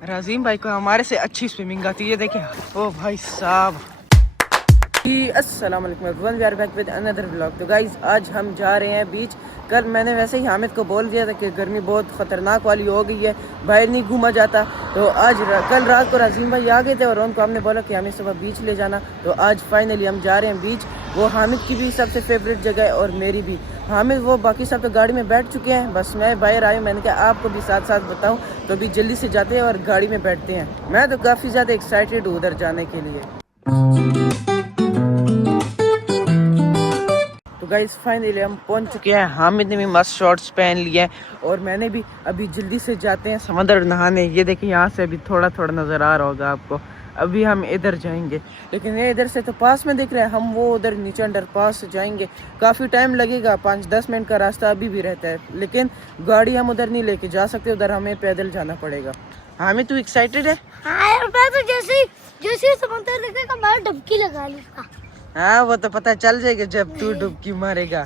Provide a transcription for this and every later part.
राजीम भाई को हमारे से अच्छी स्विमिंग आती है, देखें। ओ भाई साहब, अस्सलाम वालेकुम everyone, we are back with another vlog. तो गाइज आज हम जा रहे हैं बीच। कल मैंने वैसे ही हामिद को बोल दिया था कि गर्मी बहुत ख़तरनाक वाली हो गई है, बाहर नहीं घूमा जाता। तो आज कल रात को राजीम भाई आ गए थे और उनको हमने बोला कि हमें सुबह बीच ले जाना। तो आज फाइनली हम जा रहे हैं बीच। वो हामिद की भी सबसे फेवरेट जगह है और मेरी भी। हामिद वो बाकी सब तो गाड़ी में बैठ चुके हैं, बस मैं बाहर आई हूँ। मैंने कहा आपको भी साथ साथ बताऊँ, तो अभी जल्दी से जाते हैं और गाड़ी में बैठते हैं। मैं तो काफ़ी ज़्यादा एक्साइटेड हूँ उधर जाने के लिए। गाइस फाइनली हम पहुंच चुके हैं। हामिद ने भी मस्त शॉर्ट्स पहन लिए हैं और मैंने भी। अभी जल्दी से जाते हैं समंदर नहाने। ये देखिए यहाँ से अभी थोड़ा थोड़ा नज़र आ रहा होगा आपको। अभी हम इधर जाएंगे, लेकिन ये इधर से तो पास में दिख रहा है। हम वो उधर नीचे अंडर पास से जाएंगे, काफ़ी टाइम लगेगा, 5-10 मिनट का रास्ता अभी भी रहता है। लेकिन गाड़ी हम उधर नहीं लेके जा सकते, उधर हमें पैदल जाना पड़ेगा। हामिद तू एक्साइटेड है? हाँ, मैं तो जैसे समंदर दिखेगा मैं डुबकी लगा लूंगा। हाँ वो तो पता चल जाएगा जब तू डुबकी मारेगा।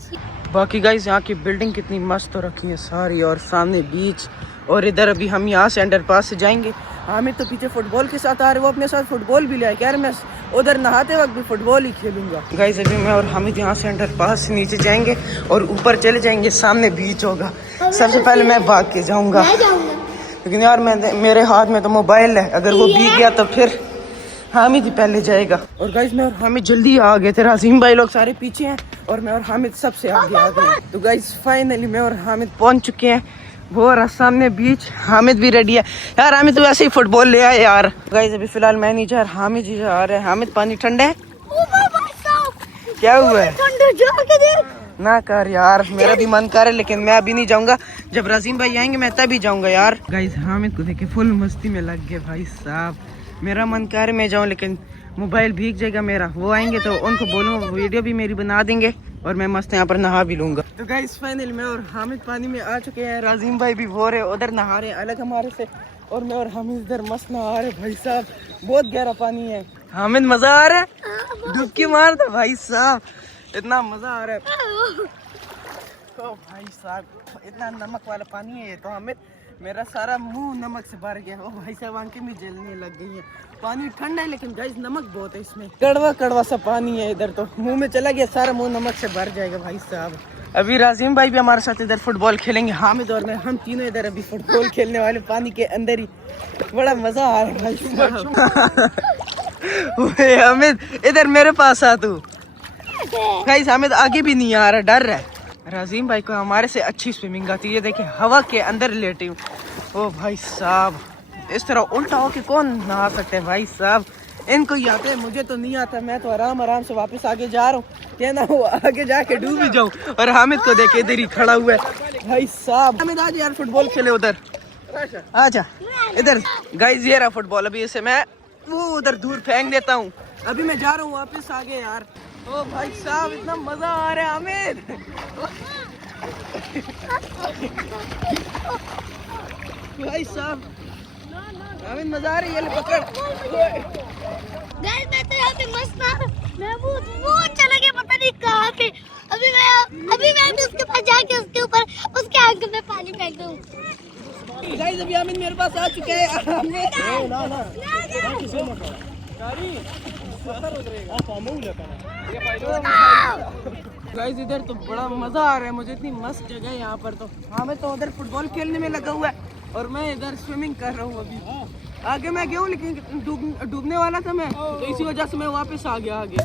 बाकी गाइस यहाँ की बिल्डिंग कितनी मस्त हो रखी है सारी, और सामने बीच। और इधर अभी हम यहाँ से अंडरपास से जाएंगे। हामिद तो पीछे फुटबॉल के साथ आ रहे, वो अपने साथ फुटबॉल भी लाया। यार मैं उधर नहाते वक्त भी फुटबॉल ही खेलूंगा। गाइस अभी मैं और हामिद यहाँ से अंडरपास से नीचे जाएंगे और ऊपर चले जाएंगे, सामने बीच होगा। सबसे पहले मैं भाग के जाऊँगा, लेकिन यार मेरे हाथ में तो मोबाइल है, अगर वो भीग गया तो फिर हामिद ही पहले जाएगा। और गाइस मैं और हामिद जल्दी आ गए थे, राजीम भाई लोग सारे पीछे हैं और मैं और हामिद सबसे आगे आ गए। तो गाइस फाइनली मैं और हामिद पहुंच चुके हैं। वो रहा सामने बीच, हामिद भी रेडी है। यार हामिद तू ऐसे ही फुटबॉल ले आए यार। गाइस अभी फिलहाल मैं नहीं जा रहा, हामिद ही जा रहा है। हामिद पानी ठंडा है? क्या हुआ है? ना कर यार, मेरा भी मन कर है, लेकिन मैं अभी नहीं जाऊंगा। जब राजीम भाई आएंगे मैं तभी जाऊंगा यार। गाइस हामिद को देखे फुल मस्ती में लग गए भाई साहब। मेरा मन कर मैं जाऊं, लेकिन मोबाइल भीग जाएगा मेरा। वो आएंगे तो उनको बोलूँगा, वीडियो भी मेरी बना देंगे और मैं मस्त यहाँ पर नहा भी लूँगा। तो गाइस फाइनली मैं और हामिद पानी में आ चुके हैं। राजीम भाई भी हो रहे उधर नहा रहे अलग हमारे से, और मैं और हामिद इधर मस्त नहा रहे। भाई साहब बहुत गहरा पानी है। हामिद मजा आ रहा है? डुबकी मार दो भाई साहब, इतना मजा आ रहा है। तो भाई साहब इतना नमक वाला पानी है ये तो। हामिद मेरा सारा मुंह नमक से भर गया। ओ भाई साहब आंखें भी जलने लग गई हैं। पानी ठंडा है लेकिन गाइस नमक बहुत है इसमें, कड़वा कड़वा सा पानी है। इधर तो मुंह में चला गया, सारा मुंह नमक से भर जाएगा भाई साहब। अभी राजीम भाई भी हमारे साथ इधर फुटबॉल खेलेंगे, हामिद और मैं, हम तीनों इधर अभी फुटबॉल खेलने वाले पानी के अंदर ही। बड़ा मजा आ रहा है भाई साहब। हामिद इधर मेरे पास आ तू। गाइस हामिद आगे भी नहीं आ रहा, डर रहा है। राजीम भाई को हमारे से अच्छी स्विमिंग आती है, देखिए हवा के अंदर लेटी हूँ। ओ भाई साहब इस तरह उल्टा होके कौन नहा सकते हैं भाई साहब, इनको ही आते हैं, मुझे तो नहीं आता। मैं तो आराम से वापस आगे जा रहा हूँ, क्या ना हो आगे जाके डूब ही जाऊँ। और हामिद को देखे इधर ही खड़ा हुआ है भाई साहब। हामिद आज यार फुटबॉल खेले उधर, आजा इधर। गाइस ये रहा फुटबॉल, अभी इसे मैं वो उधर दूर फेंक देता हूँ। अभी मैं जा रहा हूँ वापस आगे यार। ओ भाई साहब इतना मजा आ रहा है हामिद। भाई साहब हामिद मजा आ रही है, पकड़। गाइस मैं तो यहाँ पे मस्त ना, मैं वो चला गया पता नहीं कहाँ पे। अभी मैं उसके पास जाके उसके ऊपर उसके आंख में पानी फेंक दूँ। गाइस अभी हामिद मेरे पास आ चुके हैं। गाइस इधर तो बड़ा मजा आ रहा है मुझे, इतनी मस्त जगह है यहाँ पर। तो हामिद तो उधर फुटबॉल खेलने में लगा हुआ है और मैं इधर स्विमिंग कर रहा हूँ। अभी आगे मैं गया हूँ, लेकिन डूबने वाला था मैं, तो इसी वजह से मैं वापस आ गया आगे।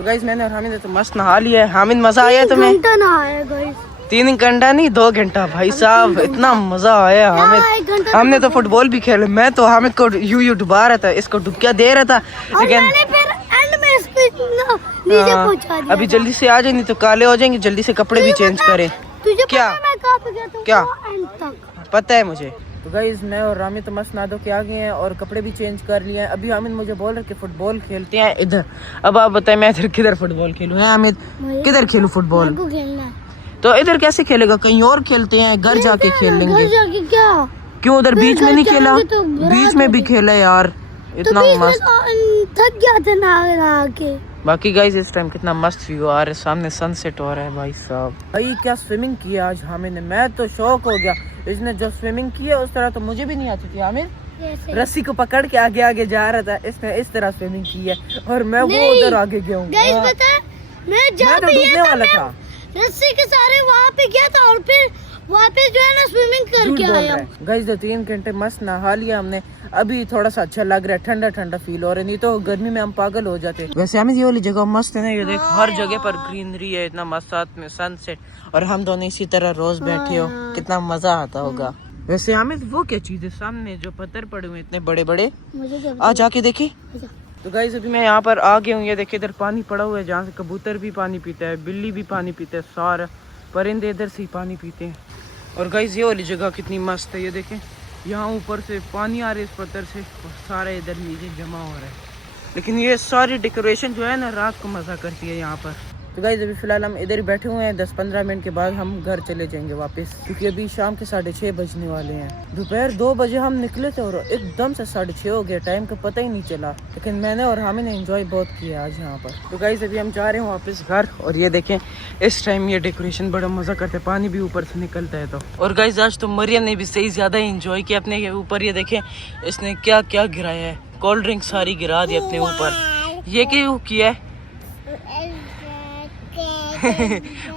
गाइस मैंने और हामिद तो मस्त नहा लिया है। हामिद मजा आया तुम्हें? 3 घंटा नहाया गाइस। 3 घंटा नहीं 2 घंटा भाई साहब, इतना मजा आया हामिद। हमने तो फुटबॉल भी खेला, मैं तो हामिद को यूं डुबा रहा था, इसको डुबकिया दे रहा था, लेकिन मैंने फिर एंड में इसको नीचे पहुंचा दिया। अभी जल्दी से आ जाए नहीं तो काले हो जाएंगे, जल्दी से कपड़े भी चेंज करें। तुझे क्या? पता है मैं कहाँ पे गया था? क्या? एंड तक पता है मुझे। तो गाइस मैं और रामी तो मस्त नादो के आ गए हैं और कपड़े भी चेंज कर लिए हैं। अभी हामिद मुझे बोल रहे कि फुटबॉल खेलते हैं इधर। अब आप बताएं मैं इधर किधर फुटबॉल खेलूं? है हामिद, किधर खेलूं फुटबॉल? को खेलना है। तो इधर कैसे खेलेगा? कहीं और खेलते हैं, घर जाके खेल लेंगे। घर जाके क्या? क्यों उधर बीच में नहीं खेला? बीच में भी खेला यार, इतना मस्त। थक गया था नहा के। बाकी गाइस इस टाइम कितना मस्त व्यू आ रहा है, सामने सनसेट हो रहा है भाई साहब। भाई क्या स्विमिंग किया आज हामिद ने, मैं तो शौक हो गया। इसने जो स्विमिंग की है उस तरह तो मुझे भी नहीं आती थी हामिद। रस्सी को पकड़ के आगे आगे जा रहा था, इसने इस तरह स्विमिंग की है और मैं वो उधर आगे गया हूँ। मैं तो डूबने वाला था, रस्सी के सारे वहाँ पे गया था और फिर वहाँ पे जो है ना स्विमिंग करके आया। गाइस 2-3 घंटे मस्त नहा लिया हमने, अभी थोड़ा सा अच्छा लग रहा है, ठंडा ठंडा फील हो रहा है, नहीं तो गर्मी में हम पागल हो जाते। वैसे हमें ये वाली जगह मस्त है ना, ये देख हर जगह पर ग्रीनरी है, इतना मस्त, साथ में सनसेट और हम दोनों इसी तरह रोज बैठे हो, कितना मजा आता होगा। वैसे हमें वो क्या चीज है सामने जो पत्थर पड़े हुए इतने बड़े बड़े, आ जाके देखे। तो गाइस अभी मैं यहाँ पर आ गया हूँ, ये देखिए इधर पानी पड़ा हुआ है जहाँ से कबूतर भी पानी पीता है, बिल्ली भी पानी पीता है, सारे परिंदे इधर से ही पानी पीते हैं। और गाइस ये वाली जगह कितनी मस्त है, ये देखें यहाँ ऊपर से पानी आ रहा है इस पत्थर से और सारा इधर नीचे जमा हो रहा है। लेकिन ये सारी डेकोरेशन जो है ना रात को मज़ा करती है यहाँ पर। तो गाइस अभी फ़िलहाल हम इधर ही बैठे हुए हैं, 10-15 मिनट के बाद हम घर चले जाएंगे वापस, क्योंकि अभी शाम के 6:30 बजने वाले हैं। दोपहर 2 बजे हम निकले थे और एकदम से 6:30 हो गया, टाइम का पता ही नहीं चला। लेकिन मैंने और हामिद ने एंजॉय बहुत किया आज यहाँ पर। तो गाइस अभी हम जा रहे हैं वापस घर और ये देखें इस टाइम ये डेकोरेशन बड़ा मज़ा करते हैं, पानी भी ऊपर से निकलता है। तो और गाइस आज तो मरियम ने भी सही ज़्यादा एंजॉय किया अपने ऊपर, ये देखें इसने क्या क्या गिराया है, कोल्ड ड्रिंक सारी गिरा दी अपने ऊपर। ये क्यों किया है?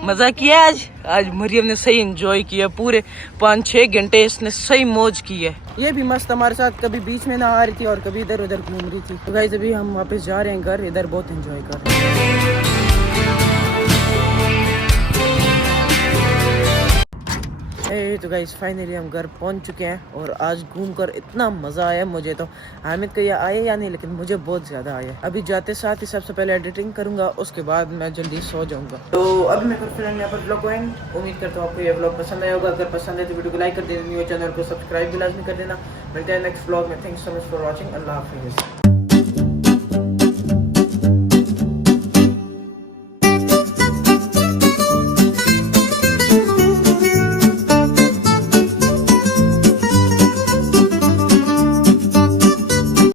मजा किया आज मरियम ने सही एंजॉय किया, पूरे 5-6 घंटे इसने सही मौज की है। ये भी मस्त हमारे साथ कभी बीच में ना आ रही थी और कभी इधर उधर घूम रही थी। तो गाइस अभी हम वापस जा रहे हैं घर, इधर बहुत एंजॉय कर रहे हैं। तो गाइस फाइनली हम घर पहुंच चुके हैं और आज घूमकर इतना मज़ा आया मुझे। तो हामिद को ये आया या नहीं, लेकिन मुझे बहुत ज़्यादा आया। अभी जाते साथ ही सबसे पहले एडिटिंग करूंगा, उसके बाद मैं जल्दी सो जाऊंगा। तो अभी मैं करते हैं यहाँ पर ब्लॉग को एंड। उम्मीद करता हूँ आपको ये ब्लॉग पसंद आया होगा। अगर पसंद है तो वीडियो को लाइक कर देना, न्यू चैनल को सब्सक्राइब भी लाजमी कर देना। मिलते हैं नेक्स्ट ब्लॉग में। Thanks so much for watching. अल्लाह हाफिज़।